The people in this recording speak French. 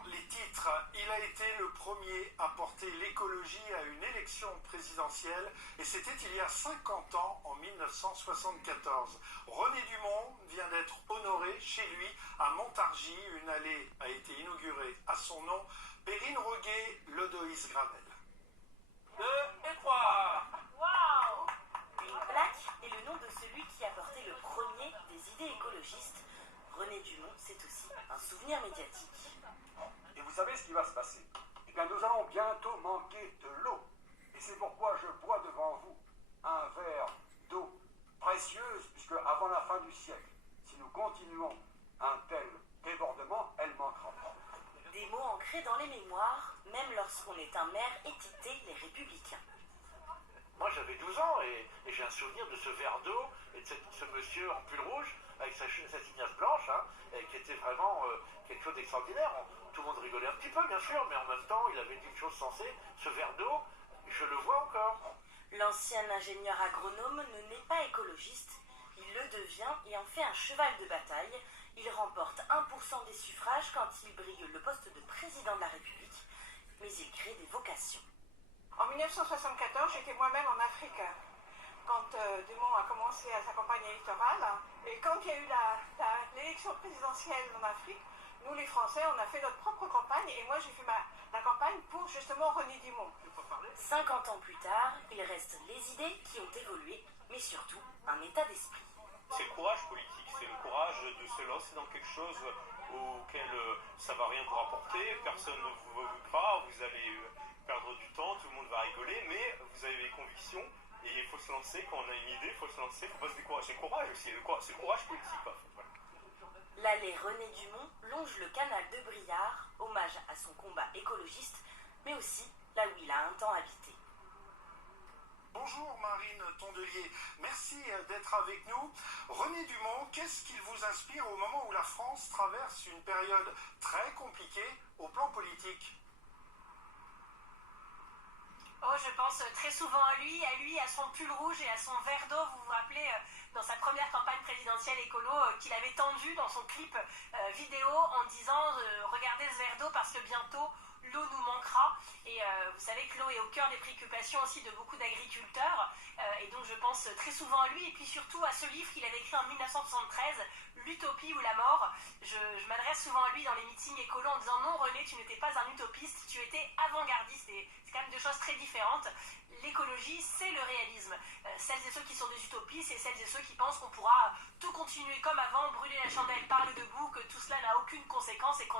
Maintenant, les titres. Il a été le premier à porter l'écologie à une élection présidentielle et c'était il y a 50 ans, en 1974. René Dumont vient d'être honoré chez lui à Montargis. Une allée a été inaugurée à son nom. Perrine Roguet, Lodoïs Gravel. 2 et 3. Waouh! Une plaque est le nom de celui qui a porté le premier des idées écologistes. René Dumont, c'est aussi un souvenir médiatique. Et vous savez ce qui va se passer? Eh bien, nous allons bientôt manquer de l'eau. Et c'est pourquoi je bois devant vous un verre d'eau précieuse, puisque avant la fin du siècle, si nous continuons un tel débordement, elle manquera. Des mots ancrés dans les mémoires, même lorsqu'on est un maire étiqueté les Républicains. Moi j'avais 12 ans et j'ai un souvenir de ce verre d'eau et de ce monsieur en pull rouge avec sa tignasse blanche, et qui était vraiment quelque chose d'extraordinaire. Tout le monde rigolait un petit peu bien sûr, mais en même temps il avait dit une chose sensée, ce verre d'eau, je le vois encore. L'ancien ingénieur agronome ne n'est pas écologiste, il le devient et en fait un cheval de bataille. Il remporte 1% des suffrages quand il brigue le poste de président de la République, mais il crée des vocations. En 1974, j'étais moi-même en Afrique, quand Dumont a commencé sa campagne électorale. Et quand il y a eu l'élection présidentielle en Afrique, nous les Français, on a fait notre propre campagne et moi j'ai fait la campagne pour justement René Dumont. 50 ans plus tard, il reste les idées qui ont évolué, mais surtout un état d'esprit. C'est le courage politique, c'est le courage de se lancer dans quelque chose auquel ça va rien vous rapporter, personne ne vous croira, vous allez perdre du temps, tout le monde va rigoler, mais vous avez des convictions et il faut se lancer. Quand on a une idée, il faut se lancer, il ne faut pas se décourager. C'est le courage aussi, c'est le courage politique. Voilà. L'allée René Dumont longe le canal de Briard, hommage à son combat écologiste, mais aussi là où il a un temps habité. Bonjour Marine Tondelier, merci d'être avec nous. René Dumont, qu'est-ce qu'il vous inspire au moment où la France traverse une période très compliquée au plan politique? Oh, je pense très souvent à lui, à son pull rouge et à son verre d'eau. Vous vous rappelez, dans sa première campagne présidentielle écolo, qu'il avait tendu dans son clip vidéo en disant regardez ce verre d'eau parce que bientôt l'eau nous manquera. Et vous savez que l'eau est au cœur des préoccupations aussi de beaucoup d'agriculteurs. Et donc je pense très souvent à lui et puis surtout à ce livre qu'il avait écrit en 1973, L'utopie ou la mort. Je m'adresse souvent à lui dans les meetings écolos en disant non René, tu n'étais pas un utopiste, tu étais avant-gardiste. Et c'est quand même deux choses très différentes. L'écologie, c'est le réalisme. Celles et ceux qui sont des utopistes et celles et ceux qui pensent qu'on pourra tout continuer comme avant, brûler la chandelle par le debout, que tout cela n'a aucune conséquence et qu'on